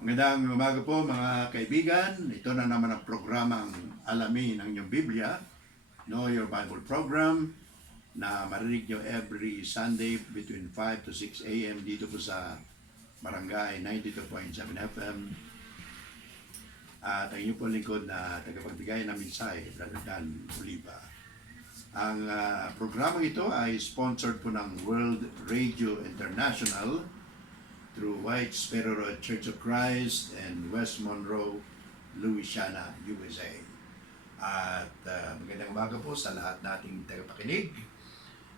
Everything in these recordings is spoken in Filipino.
Magandang umaga po mga kaibigan. Ito na naman ang programang Alamin ang inyong Biblia, Know Your Bible Program, na marinig nyo every Sunday between 5 to 6 a.m. dito po sa Barangay 92.7 FM. At ang inyong po lingkod na tagapagbigay ng mensahe, Brother Dan Oliva. Ang programang ito ay sponsored po ng World Radio International through White Sparrow Road Church of Christ and West Monroe, Louisiana, USA. At magandang umaga po sa lahat nating tagapakinig.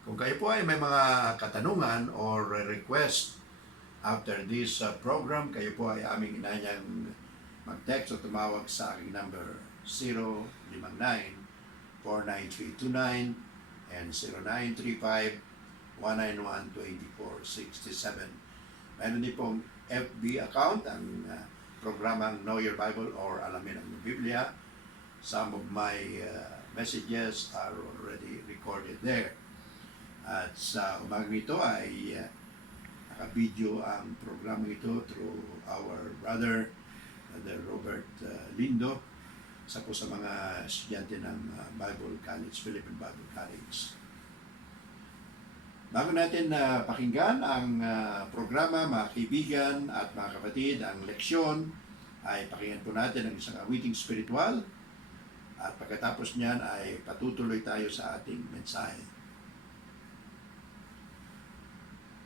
Kung kayo po ay may mga katanungan or request after this program, kayo po ay aming inanyang mag-text o tumawag sa aking number 059-49329 and 0935-191-2467. Meron din pong FB account, ang programang Know Your Bible or Alamin ang Biblia. Some of my messages are already recorded there. At sa umagang ito ay naka-video ang programang ito through our brother Robert Lindo, isa po sa mga estudyante ng Bible College, Philippine Bible College. Bago natin pakinggan ang programa, mga kaibigan at mga kapatid, ang leksyon, ay pakinggan po natin ang isang awiting spiritual at pagkatapos niyan ay patutuloy tayo sa ating mensahe.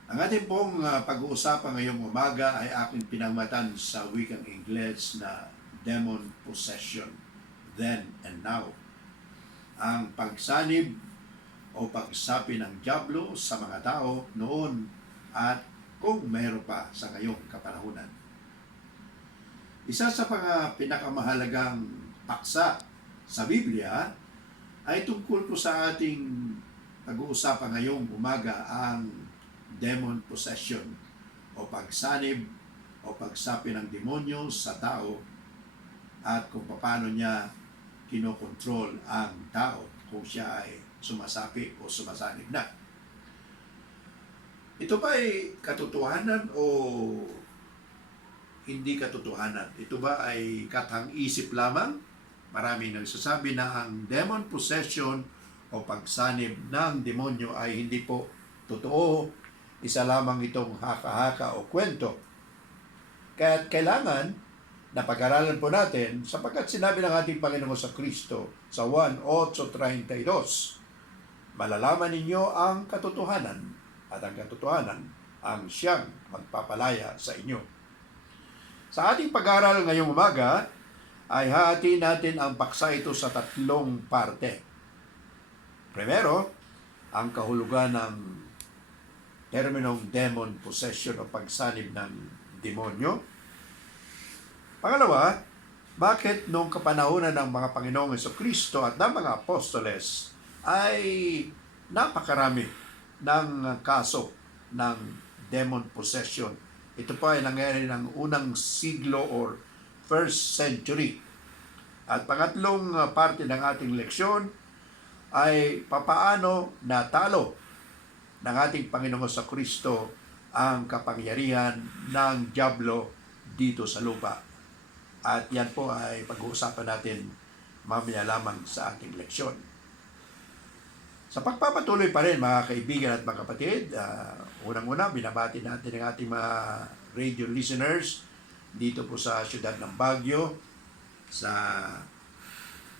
Ang ating pong pag-uusapan ngayong umaga ay aking pinangmatan sa wikang Ingles na demon possession, then and now. Ang pagsanib o pagsapi ng dyablo sa mga tao noon at kung mayroon pa sa ngayong kapanahunan. Isa sa mga pinakamahalagang paksa sa Biblia ay tungkol po sa ating pag-uusapan ngayong umaga ang demon possession o pagsanib o pagsapi ng demonyo sa tao at kung paano niya kinokontrol ang tao kung siya ay sumasapi o sumasanib na. Ito ba ay katotohanan o hindi katotohanan? Ito ba ay katang-isip lamang? Maraming nagsasabi na ang demon possession o pagsanib ng demonyo ay hindi po totoo. Isa lamang itong haka-haka o kwento. Kaya kailangan na pag-aralan po natin sapagkat sinabi ng ating Panginoon sa Kristo sa 1:8:32, malalaman ninyo ang katotohanan at ang katotohanan ang siyang magpapalaya sa inyo. Sa ating pag-aaral ngayong umaga ay hahatiin natin ang paksa ito sa tatlong parte. Primero, ang kahulugan ng terminong demon possession o pagsanib ng demonyo. Pangalawa, bakit noong kapanahunan ng mga Panginoong Jesucristo at ng mga apostoles ay napakarami ng kaso ng demon possession. Ito pa ay nangyari ng unang siglo or first century. At pangatlong parte ng ating leksyon ay papaano natalo ng ating Panginoon sa Kristo ang kapangyarihan ng dyablo dito sa lupa. At yan po ay pag-uusapan natin mamaya lamang sa ating leksyon. Sa pagpapatuloy pa rin mga kaibigan at mga kapatid, unang-una binabati natin ang ating mga radio listeners dito po sa siyudad ng Baguio, sa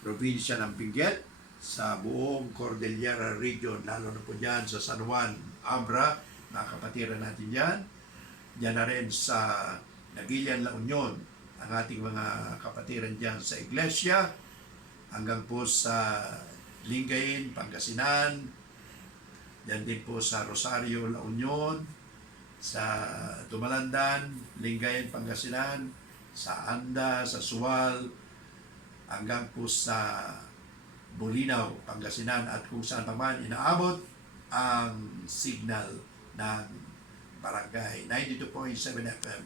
probinsya ng Benguet, sa buong Cordillera region, lalo na po dyan sa San Juan, Abra, mga kapatiran natin dyan. Dyan na rin sa Naguilian, La Union, ang ating mga kapatiran dyan sa Iglesia, hanggang po sa Lingayen, Pangasinan, yan din po sa Rosario, La Union, sa Tumalandan, Lingayen, Pangasinan, sa Anda, sa Sual, hanggang po sa Bulinaw, Pangasinan, at kung saan pa man inaabot ang signal ng Barangay 92.7 FM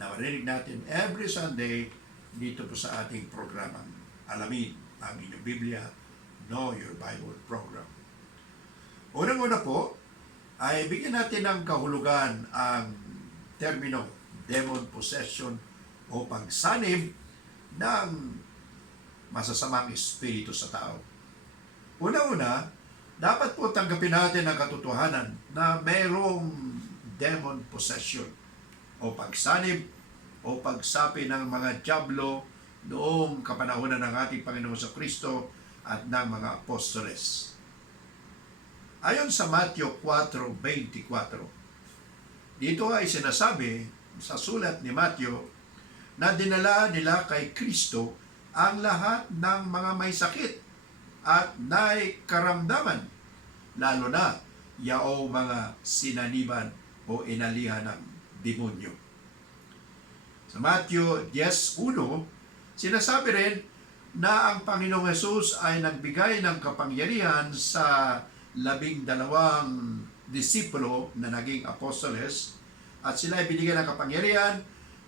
na marinig natin every Sunday dito po sa ating programang Alamin ang inyong Biblia, Know Your Bible Program. Unang-una po ay bigyan natin ng kahulugan ang termino demon possession o o pagsanib ng masasamang espiritu sa tao. Una-una, dapat po tanggapin natin ang katotohanan na mayroong demon possession o pagsanib o pagsapi ng mga dyablo noong kapanahunan ng ating Panginoon sa Kristo at ng mga apostoles. Ayon sa Matthew 4:24, dito ay sinasabi sa sulat ni Matthew na dinala nila kay Kristo ang lahat ng mga may sakit at may karamdaman, lalo na yaong mga sinaniban o inalihan ng demonyo. Sa Matthew 10:1, sinasabi rin na ang Panginoong Hesus ay nagbigay ng kapangyarihan sa 12 disipulo na naging apostoles at sila ay binigyan ng kapangyarihan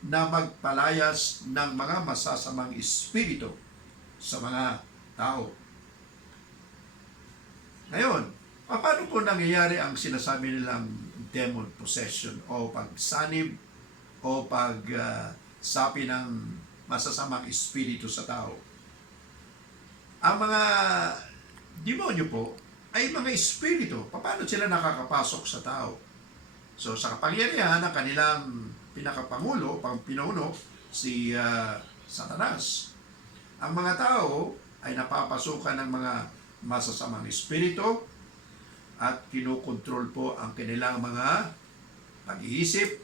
na magpalayas ng mga masasamang espiritu sa mga tao. Ngayon, paano po nangyayari ang sinasabi nilang demon possession o pagsanib o pagsapi ng masasamang espiritu sa tao? Ang mga demonyo po ay mga espiritu. Paano sila nakakapasok sa tao? So sa kapangyarihan ng kanilang pinakapangulo, pinuno, si Satanas, ang mga tao ay napapasukan ng mga masasamang espiritu at kinukontrol po ang kanilang mga pag-iisip,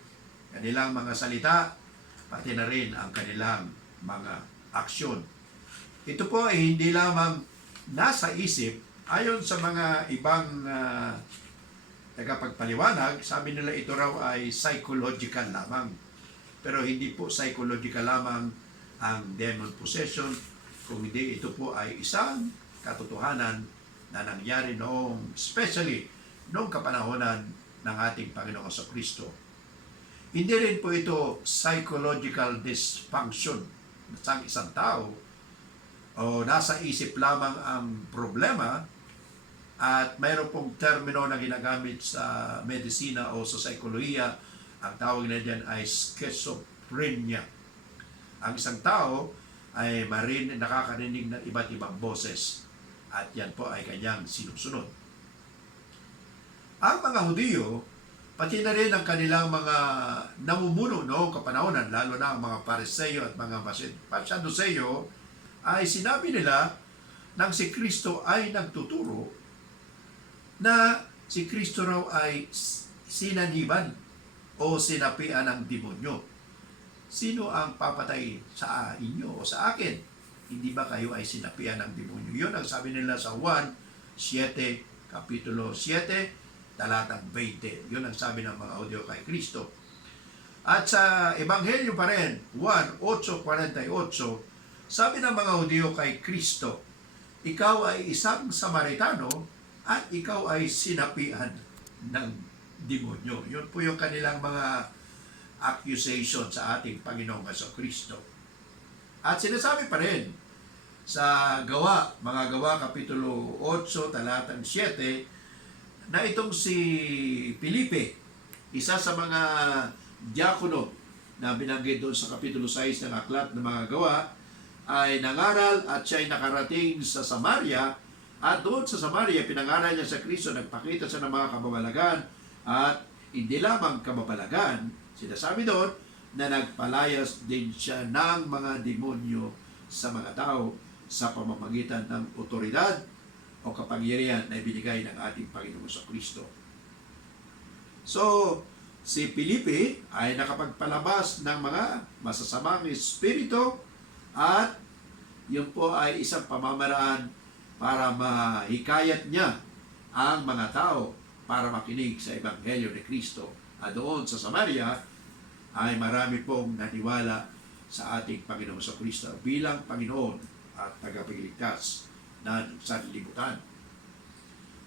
kanilang mga salita, pati na rin ang kanilang mga aksyon. Ito po ay hindi lamang nasa isip. Ayon sa mga ibang tagapagpaliwanag, sabi nila ito raw ay psychological lamang. Pero hindi po psychological lamang ang demon possession, kung hindi ito po ay isang katotohanan na nangyari noong, especially noong kapanahonan ng ating Panginoon sa Kristo. Hindi rin po ito psychological dysfunction sa isang tao o nasa isip lamang ang problema. At mayroon pong termino na ginagamit sa medisina o sa psikolohiya, ang tawag na diyan ay schizophrenia. Ang isang tao ay nakakarinig ng iba't ibang boses at yan po ay kanyang sinusunod. Ang mga Hudiyo, pati na rin ang kanilang mga namumuno noong kapanahonan, lalo na ang mga Pariseo at mga Saduseo, ay sinabi nila nang si Kristo ay nagtuturo na si Kristo raw ay sinaniban o sinapian ng demonyo. Sino ang papatay sa inyo o sa akin? Hindi ba kayo ay sinapian ng demonyo? Yun ang sabi nila sa Juan 7, Kapitulo 7, talatang 20. Yun ang sabi ng mga Hudyo kay Kristo. At sa Ebanghelyo pa rin, Juan 8:48, sabi ng mga Hudyo kay Kristo, ikaw ay isang Samaritano at ikaw ay sinapian ng demonyo. Yun po yung kanilang mga accusation sa ating Panginoong Kristo. At sinasabi pa rin sa mga gawa, Kapitulo 8, talatang 7, na itong si Felipe, isa sa mga diakono na binanggit doon sa Kapitulo 6 ng Aklat ng mga Gawa, ay nangaral at siya ay nakarating sa Samaria. At doon sa Samaria, pinangaral niya sa Kristo, nagpakita siya ng mga kababalagan at hindi lamang kababalagan, sinasabi doon na nagpalayas din siya ng mga demonyo sa mga tao sa pamamagitan ng otoridad o kapangyarihan na ibinigay ng ating Panginoon sa Kristo. So, si Felipe ay nakapagpalabas ng mga masasamang espiritu at yun po ay isang pamamaraan para mahikayat niya ang mga tao para makinig sa Ebanghelyo ni Kristo. At doon sa Samaria ay marami pong naniwala sa ating Panginoon sa Kristo bilang Panginoon at tagapagligtas ng sanlibutan.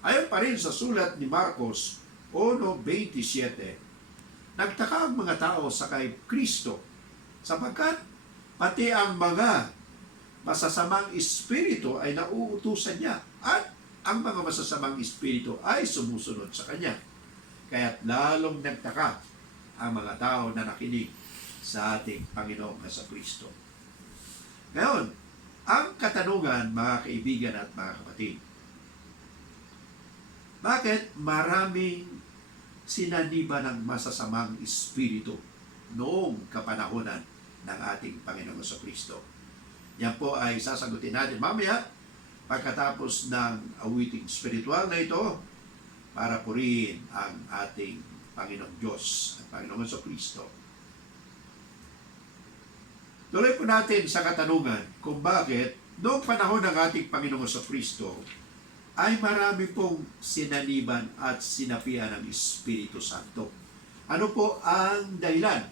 Ayon pa rin sa sulat ni Marcos 1:27, nagtaka ang mga tao sa kay Kristo sapagkat pati ang mga masasamang espiritu ay nauutusan niya at ang mga masasamang espiritu ay sumusunod sa kanya. Kaya't lalong nagtaka ang mga tao na nakinig sa ating Panginoong Jesucristo. Ngayon, ang katanungan, mga kaibigan at mga kapatid, bakit maraming sinaniba ng masasamang espiritu noong kapanahonan ng ating Panginoong Jesucristo? Yan po ay sasagutin natin mamaya pagkatapos ng awiting spiritual na ito para purihin ang ating Panginoong Diyos at Panginoong Jesucristo. Tuloy po natin sa katanungan kung bakit noong panahon ng ating Panginoong Jesucristo ay marami pong sinaniban at sinapian ng Espiritu Santo. Ano po ang dahilan?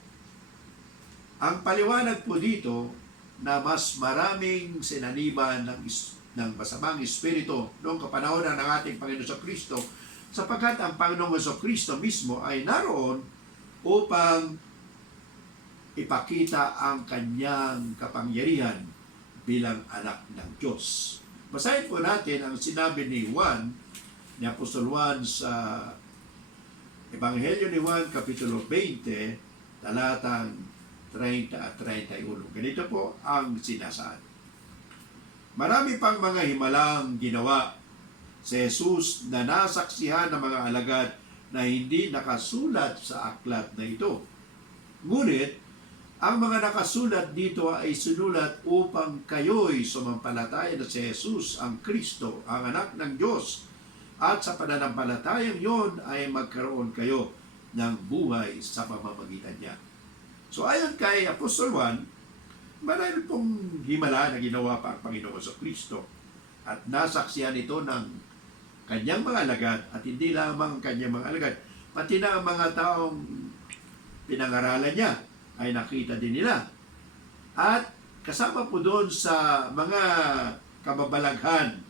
Ang paliwanag po dito na mas maraming sinaniban ng masamang espiritu noong kapanahonan ng ating Panginoon Jesucristo sapagkat ang Panginoong Jesucristo mismo ay naroon upang ipakita ang kanyang kapangyarihan bilang anak ng Diyos. Basahin po natin ang sinabi ni Juan, ni Apostol Juan sa Ebanghelyo ni Juan, Kapitulo 20, talatang 30 at 31. Ganito po ang sinasaad. Marami pang mga himalang ginawa si Jesus na nasaksihan ng mga alagad na hindi nakasulat sa aklat na ito. Ngunit, ang mga nakasulat dito ay sinulat upang kayo'y sumampalataya na si Jesus, ang Kristo, ang anak ng Diyos, at sa pananampalatayang yon ay magkaroon kayo ng buhay sa pamamagitan niya. So ayon kay Apostol Juan, marami pong himala na ginawa pa ang Panginoon sa Kristo at nasaksihan ito ng kanyang mga alagad at hindi lamang kanyang mga alagad, pati na ang mga taong pinangaralan niya ay nakita din nila. At kasama po doon sa mga kababalaghan,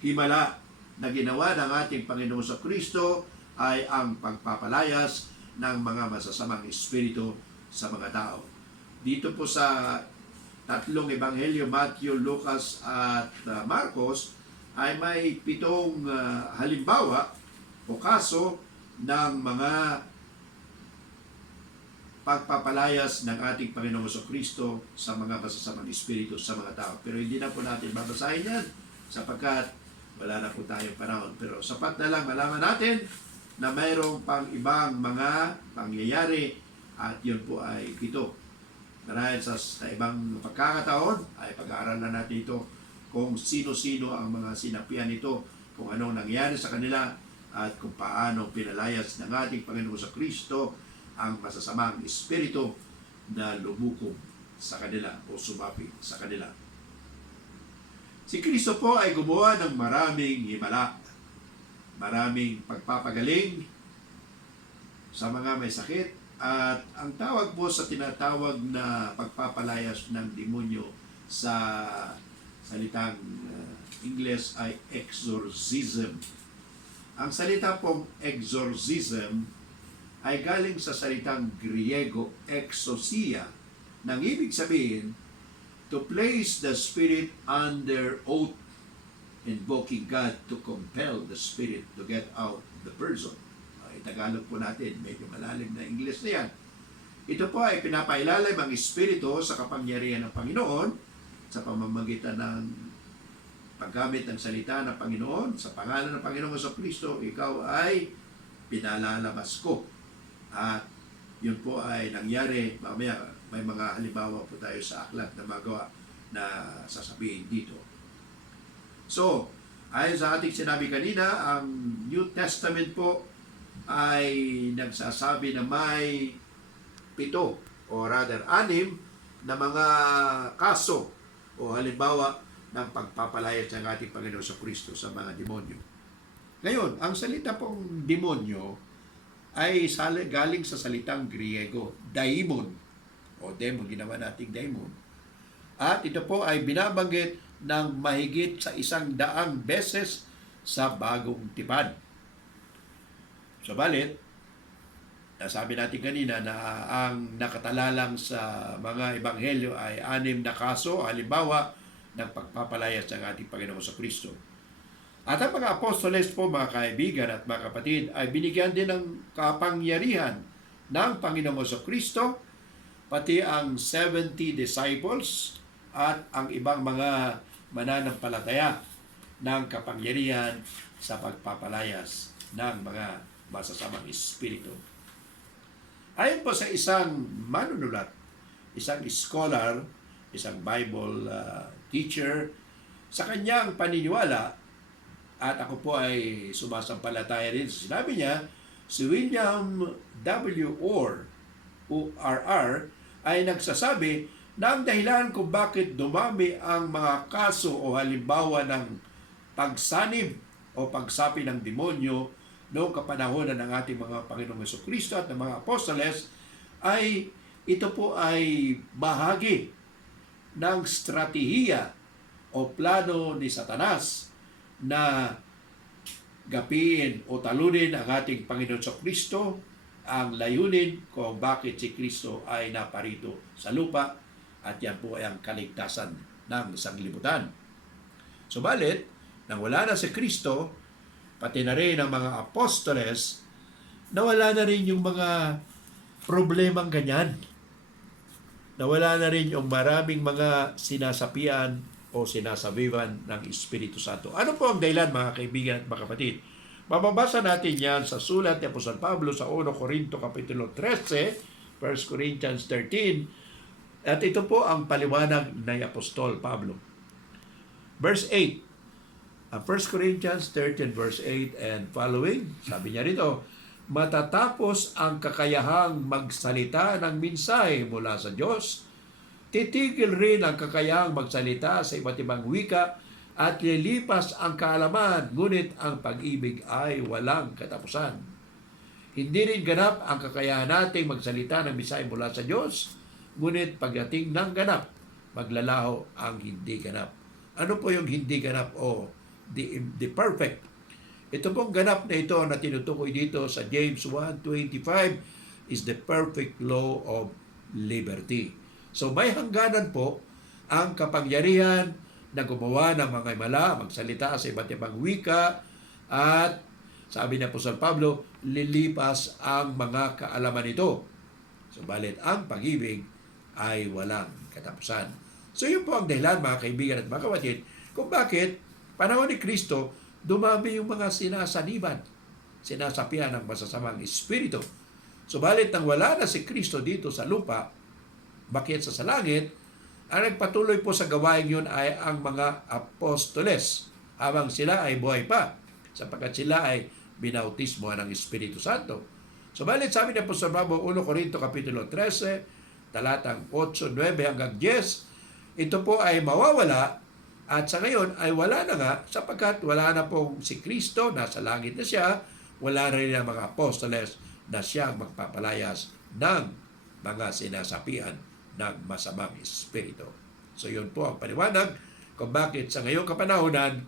himala na ginawa ng ating Panginoon sa Kristo ay ang pagpapalayas ng mga masasamang espiritu sa mga tao. Dito po sa tatlong ebanghelyo, Matthew, Lucas at Marcos, ay may 7 halimbawa o kaso ng mga pagpapalayas ng ating Panginoong Jesucristo sa mga masasamang espiritu sa mga tao. Pero hindi na po natin babasahin yan sapagkat wala na po tayong panahon. Pero sapat na lang malaman natin na mayroong pang ibang mga pangyayari at yun po ay 7. Marahil sa ibang pagkakataon ay pag-aaralan natin ito kung sino-sino ang mga sinapian nito, kung anong nangyari sa kanila at kung paano pinalayas ng ating Panginoong Jesucristo ang masasamang espiritu na lumukob sa kanila o sumapi sa kanila. Si Kristo po ay gumawa ng maraming himala, maraming pagpapagaling sa mga may sakit, at ang tawag po sa tinatawag na pagpapalayas ng demonyo sa salitang Ingles ay exorcism. Ang salita pong exorcism ay galing sa salitang Griego exousia, nang ibig sabihin to place the spirit under oath, invoking God to compel the spirit to get out of the person. Tagalog po natin, medyo malalim na English na yan. Ito po ay pinapailalim ang espiritu sa kapangyarihan ng Panginoon sa pamamagitan ng paggamit ng salita ng Panginoon. Sa pangalan ng Panginoong Jesucristo, ikaw ay pinalalabas ko. At yun po ay nangyari. Mamaya may mga halimbawa po tayo sa aklat na magawa na sasabihin dito. So, ayon sa ating sinabi kanina, ang New Testament po ay nagsasabi na may 7 o rather 6 na mga kaso o halimbawa ng pagpapalayas ng ating Panginoon sa Kristo sa mga demonyo. Ngayon, ang salita pong demonyo ay galing sa salitang Griego, daimon o demon, ginawa nating daimon. At ito po ay binabanggit ng mahigit sa 100 beses sa Bagong Tipan. Subalit, nasabi natin kanina na ang nakatalalang sa mga ebanghelyo ay 6 na kaso, halimbawa ng pagpapalayas ng ating Panginoon sa Kristo. At ang mga apostoles po, mga kaibigan at mga kapatid, ay binigyan din ng kapangyarihan ng Panginoon sa Kristo pati ang 70 disciples at ang ibang mga mananampalataya ng kapangyarihan sa pagpapalayas ng mga masasamang espiritu. Ayon po sa isang manunulat, isang scholar, isang Bible teacher, sa kanyang paniniwala, at ako po ay sumasampalataya rin sa sinabi niya, si William W. Orr ay nagsasabi na ang dahilan kung bakit dumami ang mga kaso o halimbawa ng pagsanib o pagsapi ng demonyo noong kapanahonan ng ating mga Panginoong Jesucristo at ng mga apostoles ay ito po ay bahagi ng strategiya o plano ni Satanas na gapiin o talunin ang ating Panginoon Jesucristo, ang layunin kung bakit si Kristo ay naparito sa lupa, at yan po ay ang kaligtasan ng sanglibutan. Subalit, nang wala na si Kristo, pati na rin ang mga apostoles, nawala na rin yung mga problemang ganyan. Nawala na rin yung maraming mga sinasapian o sinasabihan ng Espiritu Santo. Ano po ang dahilan, mga kaibigan at mga kapatid? Mababasa natin yan sa sulat ni Apostol Pablo sa 1 Corinto Kapitulo 13, 1 Corinthians 13, at ito po ang paliwanag ni Apostol Pablo. Verse 8, 1 Corinthians 13 verse 8 and following, sabi niya rito, matatapos ang kakayahang magsalita ng mensahe mula sa Diyos, titigil rin ang kakayahang magsalita sa iba't ibang wika at lilipas ang kaalaman, ngunit ang pag-ibig ay walang katapusan. Hindi rin ganap ang kakayahan nating magsalita ng mensahe mula sa Diyos, ngunit pagdating ng ganap, maglalaho ang hindi ganap. Ano po yung hindi ganap o the perfect? Ito pong ganap na ito na tinutukoy dito sa James 1:25 is the perfect law of liberty. So may hangganan po ang kapangyarihan na gumawa ng mga himala, magsalita sa iba't ibang wika, at sabi ni Apostol Pablo, lilipas ang mga kaalaman ito. Subalit ang pag-ibig ay walang katapusan. So yun po ang dahilan, mga kaibigan at mga kapatid, kung bakit panahon ni Kristo, dumami yung mga sinasaniban, sinasapian ng masasamang espiritu. Subalit nang wala na si Kristo dito sa lupa, bakit sa langit, ang nagpatuloy po sa gawain yun ay ang mga apostoles habang sila ay buhay pa, sapagkat sila ay binautismo ng Espiritu Santo. Subalit sabi ni Apostol Pablo 1 Corinto Kapitulo 13, talatang 8, 9 hanggang 10, ito po ay mawawala at sa ngayon ay wala na nga sapagkat wala na pong si Kristo, nasa langit na siya, wala na rin ang mga apostoles na siyang magpapalayas ng mga sinasapian ng masamang espiritu. So yun po ang paliwanag kung bakit sa ngayong kapanahonan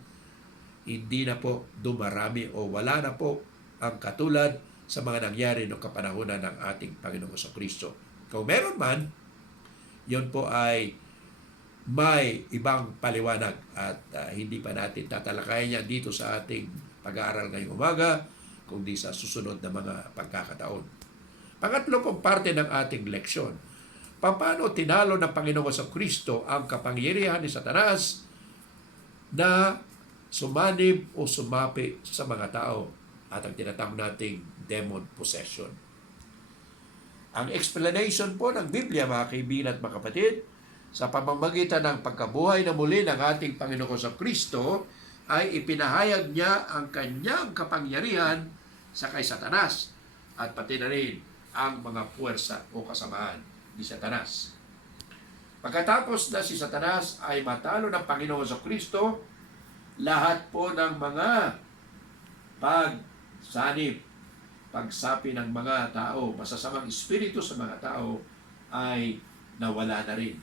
hindi na po dumarami o wala na po ang katulad sa mga nangyari noong kapanahonan ng ating Panginoong Jesucristo. Kung meron man, yun po ay may ibang paliwanag at hindi pa natin tatalakayan yan dito sa ating pag-aaral ngayong umaga, kundi sa susunod na mga pagkakataon. Pangatlo pong parte ng ating leksyon, paano tinalo ng Panginoong Jesucristo ang kapangyarihan ni Satanas na sumanib o sumapi sa mga tao at ang tinatawag nating demon possession. Ang explanation po ng Biblia, mga kaibigan at mga kapatid, sa pamamagitan ng pagkabuhay na muli ng ating Panginoong Jesucristo, ay ipinahayag niya ang kanyang kapangyarihan sa kay Satanas at pati na rin ang mga puwersa o kasamaan ni Satanas. Pagkatapos na si Satanas ay matalo ng Panginoong Jesucristo, lahat po ng mga pagsanib, pagsapi ng mga tao, masasamang espiritu sa mga tao ay nawala na rin.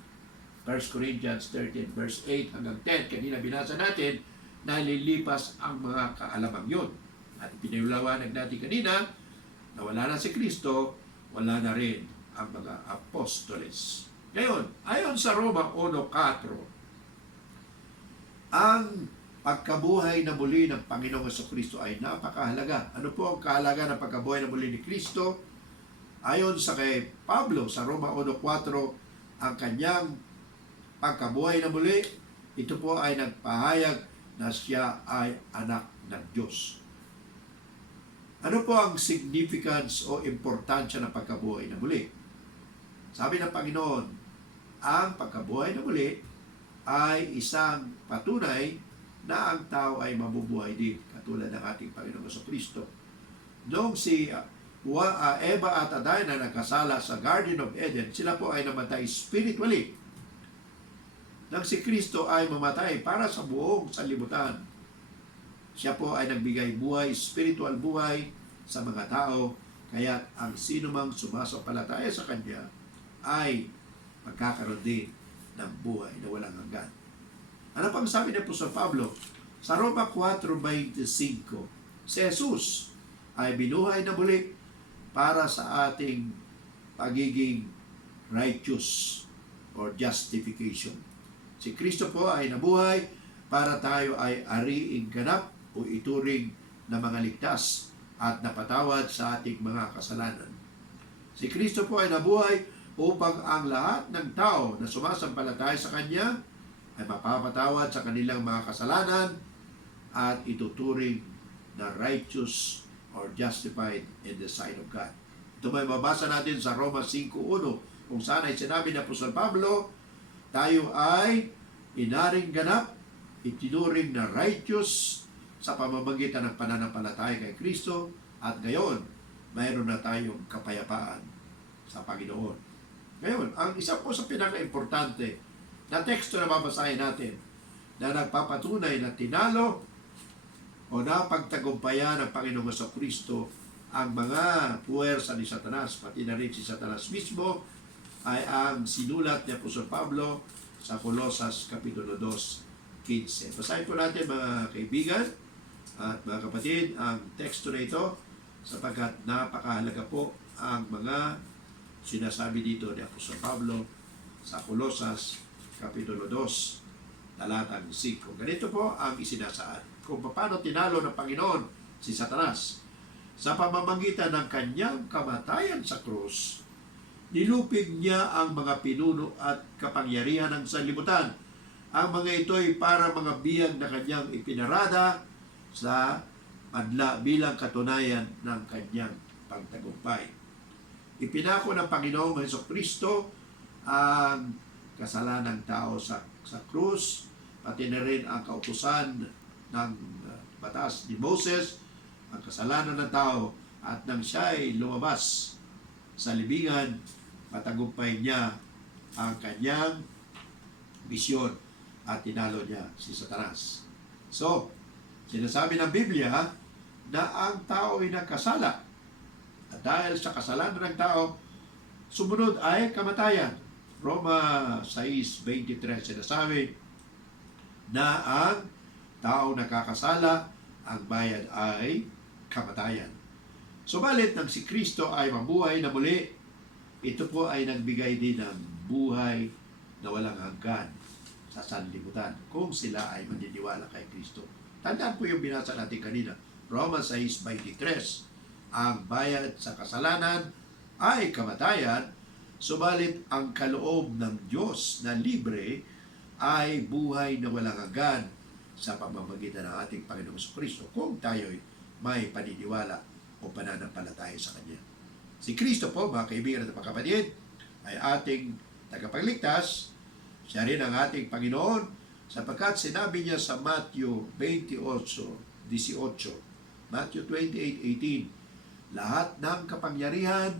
1 Corinthians 13 verse 8 hanggang 10, kanina binasa natin, nalilipas ang mga kaalamang yun. At piniliwanag natin kanina, na wala na si Kristo, wala na rin ang mga apostoles. Ngayon, ayon sa Roma 1:4, ang pagkabuhay na muli ng Panginoong Jesucristo ay napakahalaga. Ano po ang kahalaga ng pagkabuhay na muli ni Kristo? Ayon sa kay Pablo sa Roma 1:4, ang kanyang pagkabuhay na muli, ito po ay nagpahayag na siya ay anak ng Diyos. Ano po ang significance o importansya ng pagkabuhay na muli? Sabi ng Panginoon, ang pagkabuhay na muli ay isang patunay na ang tao ay mabubuhay din, katulad ng ating Panginoon Kristo. Noong si Eva at Adan na nagkasala sa Garden of Eden, sila po ay namatay spiritually. Nang si Kristo ay mamatay para sa buong sanlibutan, siya po ay nagbigay buhay, spiritual buhay sa mga tao, kaya ang sino mang sumasampalataya sa Kanya ay magkakaroon din ng buhay na walang hanggan. Ano pang sabi ni Apostol Pablo? Sa Roma 4:25, si Jesus ay binuhay na muli para sa ating pagiging righteous or justification. Si Kristo po ay nabuhay para tayo ay ariing ganap o ituring na mga ligtas at napatawad sa ating mga kasalanan. Si Kristo po ay nabuhay upang ang lahat ng tao na sumasampalataya sa Kanya ay mapapatawad sa kanilang mga kasalanan at ituturing na righteous or justified in the sight of God. Ito may mabasa natin sa Roma 5:1, kung saan ay sinabi ni Apostol Pablo, tayo ay inaring ganap, itinuring na righteous sa pamamagitan ng pananampalataya kay Kristo, at ngayon, mayroon na tayong kapayapaan sa Panginoon. Ngayon, ang isa po sa pinaka-importante na teksto na babasahin natin na nagpapatunay na tinalo o napagtagumpayan ng Panginoong Kristo ang mga puwersa ni Satanas, pati na rin si Satanas mismo, ay ang sinulat ni Apostol Pablo sa Colosas Kapitulo 2:15. Basahin po natin mga kaibigan at mga kapatid ang teksto na ito sapagkat napakahalaga po ang mga sinasabi dito ni Apostol Pablo sa Colosas Kapitulo 2, talatang 5. Ganito po ang isinasaad kung paano tinalo ng Panginoon si Satanas. Sa pamamagitan ng kanyang kamatayan sa krus, nilupig niya ang mga pinuno at kapangyarihan ng sanlibutan. Ang mga ito ay para mga biyag na kanyang ipinarada sa madla bilang katunayan ng kanyang pagtagumpay. Ipinako ng Panginoong Kristo ang kasalanan ng tao sa krus, pati na rin ang kautusan ng batas ni Moses, ang kasalanan ng tao, at nang siya ay lumabas sa libingan, matagumpay niya ang kanyang misyon at tinalo niya si Satanas. So, sinasabi ng Biblia na ang tao ay nagkasala. At dahil sa kasalanan ng tao, sumunod ay kamatayan. Roma 6:23 sinasabi na ang tao nakakasala, ang bayad ay kamatayan. Subalit nang si Kristo ay mabuhay na muli, ito po ay nagbigay din ng buhay na walang hanggan sa sanlibutan kung sila ay maniniwala kay Kristo. Tandaan po yung binasa natin kanina, Roma 6:23. Ang bayad sa kasalanan ay kamatayan, subalit ang kaloob ng Diyos na libre ay buhay na walang hanggan sa pamamagitan ng ating Panginoong Kristo kung tayo'y may paniniwala o pananampalataya sa Kanya. Si Kristo po, mga kaibigan at mga kapatid, ay ating tagapagligtas. Siya rin ang ating Panginoon sapagkat sinabi niya sa Matthew 28:18, Matthew 28:18, lahat ng kapangyarihan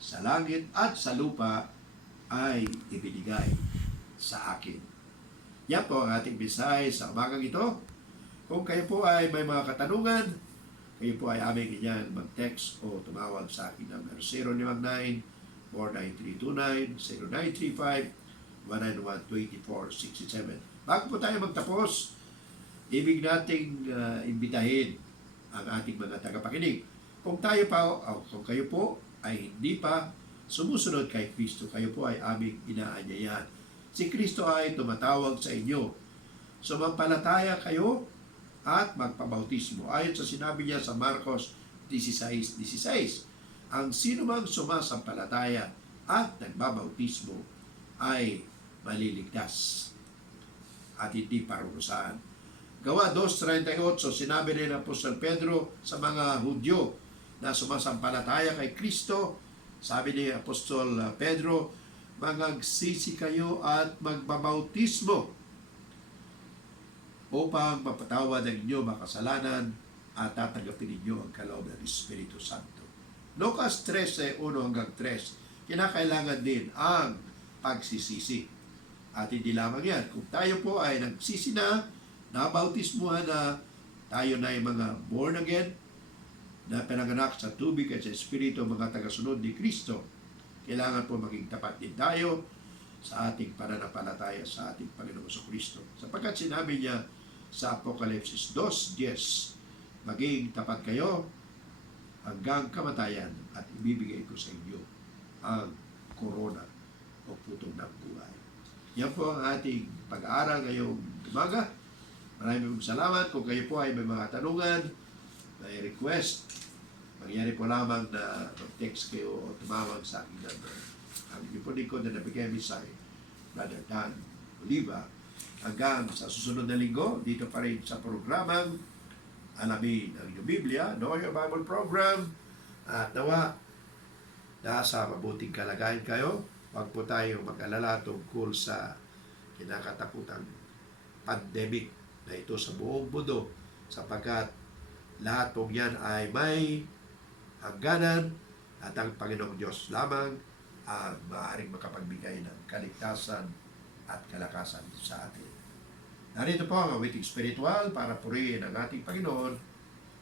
sa langit at sa lupa ay ibinigay sa akin. Yan po ang ating mensahe sa umagang ito. Kung kayo po ay may mga katanungan, kayo po ay aming ganyan mag-text o tumawag sa akin number 0959-493290, 0935-191-2467. Bago po tayo magtapos, ibig nating imbitahin ang ating mga tagapakinig. Kung tayo pa o kung kayo po ay hindi pa sumusunod kay Kristo, kayo po ay aming inaanyayahan. Si Kristo ay tumatawag sa inyo. Sumampalataya kayo at magpabautismo. Ayon sa sinabi niya sa Marcos 16:16, ang sinumang sumasampalataya at nagbabautismo ay maliligtas at hindi parurusahan. Gawa 2:38, sinabi ni Apostol Pedro sa mga Hudyo na sumasampalataya kay Kristo, sabi ni Apostol Pedro, magagsisi kayo at magbabautismo upang mapatawad ang inyong mga kasalanan at tatanggapin ninyo ang kaloob ng Espiritu Santo. Lucas 13:1-3, kinakailangan din ang pagsisisi. At hindi lamang yan, kung tayo po ay nagsisi na, nabautismuhan na, tayo na ay mga born again, na pinanganak sa tubig at sa Espiritu, mga tagasunod ni Kristo, kailangan po maging tapat din tayo sa ating pananampalataya sa ating Panginoong Kristo. Sapagkat sinabi niya sa Apokalipsis 2:10, maging tapat kayo hanggang kamatayan at ibibigay ko sa inyo ang korona o putong ng buhay. Yan po ang ating pag-aaral ngayong umaga. Maraming salamat. Kung kayo po ay may mga tanungan, may request, mangyari po lamang na mag-text kayo o tumawag sa aking number. Ang ipon ko na nabigay misay, Brother Dan Oliva. Hanggang sa susunod na linggo, dito pa rin sa programang Alamin ang inyong Biblia, Know Your Bible Program. At nawa, nasa mabuting kalagayan kayo. Huwag po tayo mag-alala tungkol sa kinakatakutang pandemic na ito sa buong mundo, sapagkat lahat po yan ay may hangganan at ang Panginoong Diyos lamang ang maaaring makapagbigay ng kaligtasan at kalakasan sa atin. Narito po ang awiting spiritual para purihin ang ating Panginoon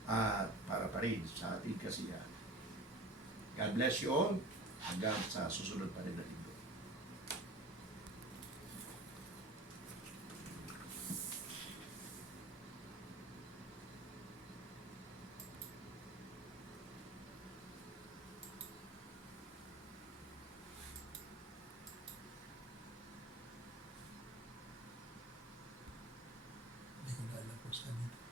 at para pa rin sa ating kasiyahan. God bless you all hanggang sa susunod pa rin na linggo. Hindi ko naalala po sa dito.